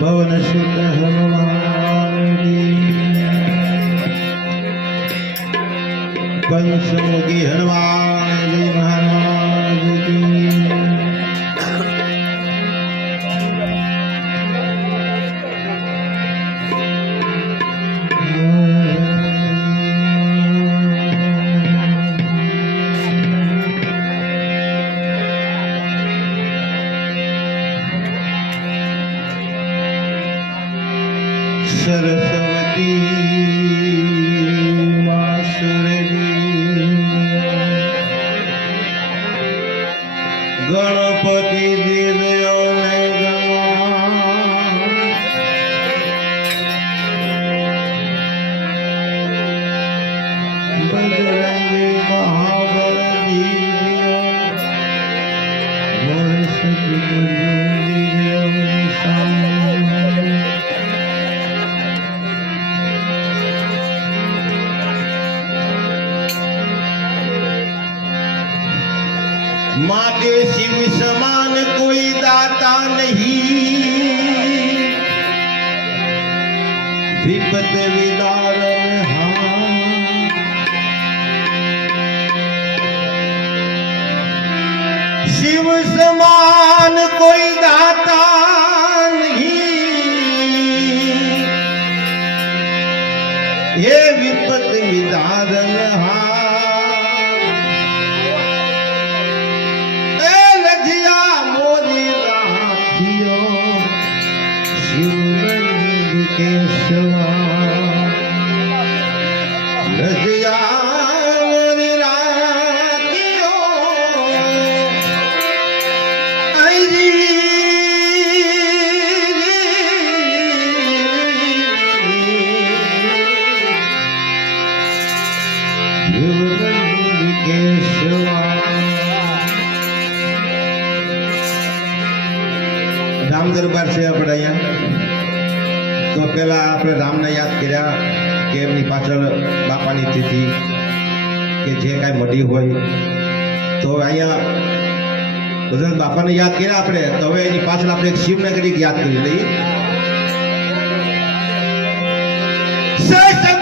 ભવન શુદ્ધ હનુમાન પંચમુખી હનુમાન. Sabbath. शिव समान कोई दाता नहीं। ये विपत विदारन लखिया मोरी राखियो शिव के समान दरबार से अपड़ाया तो पहला आपने राम ने याद किया बापा तिथि के जे का मडी हुई तो आया बजन बापा ने याद कर आपने तो वे अपनी पाचल आपने शिव नगरी याद कर ली सर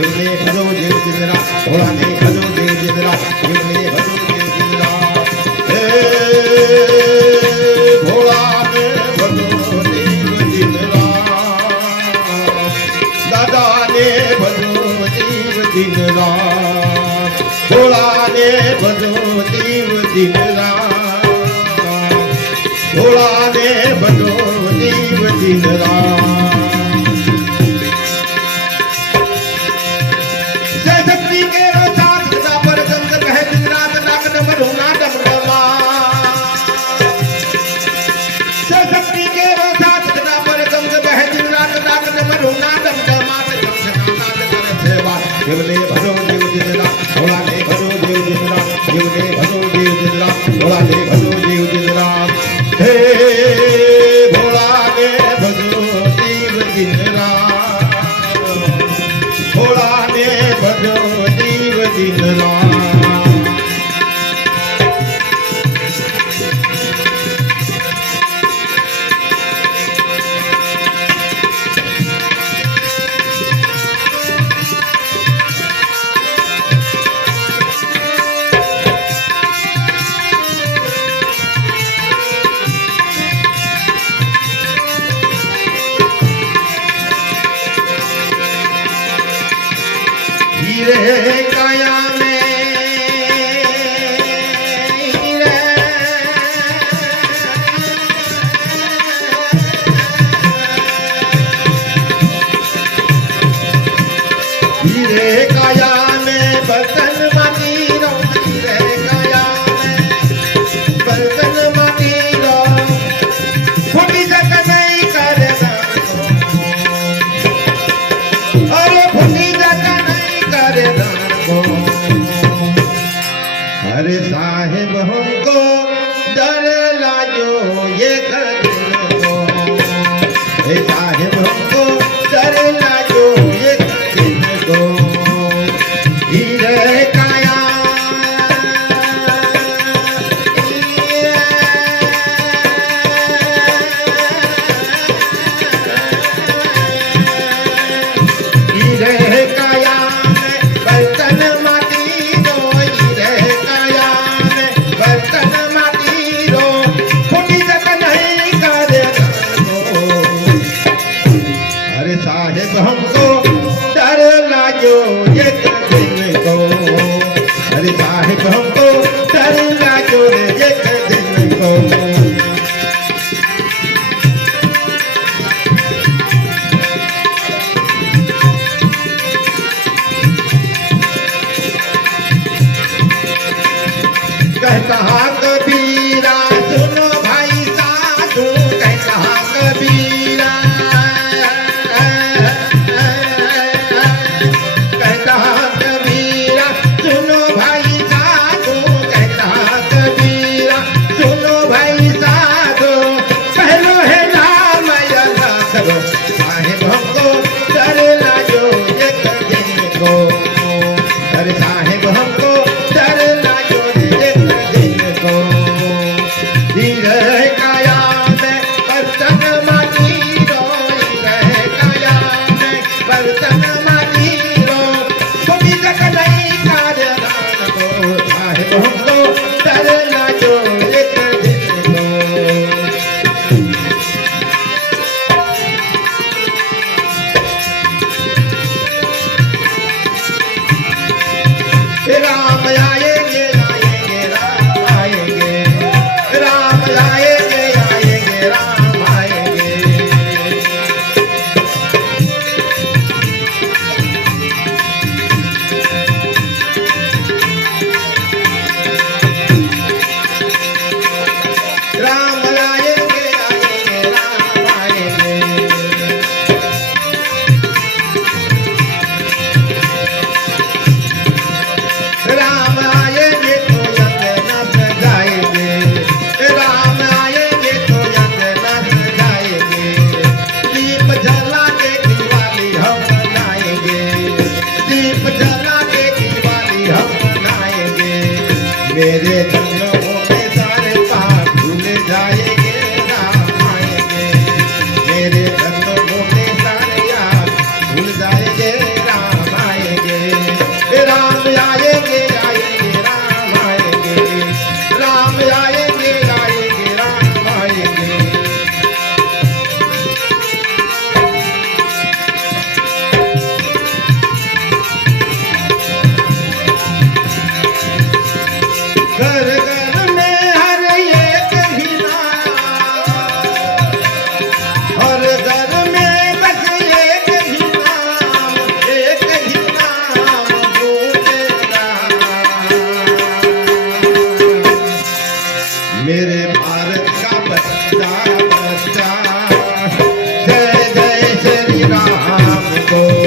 જીવને ભજો દેવ જીવરા ભોળાને ભજો દેવ જીવરા જીવને ભજો દેવ જીવરા હે ભોળાને ભજો દેવ જીવરા દાદાને ભજો દેવ જીવરા ભોળાને ભજો દેવ देवने भजो देव जिंदा भोला ने भजो देव जिंदा देवने भजो देव जिंदा भोला ने भजो को डर लाजो ये घर रहता रे रे Oh.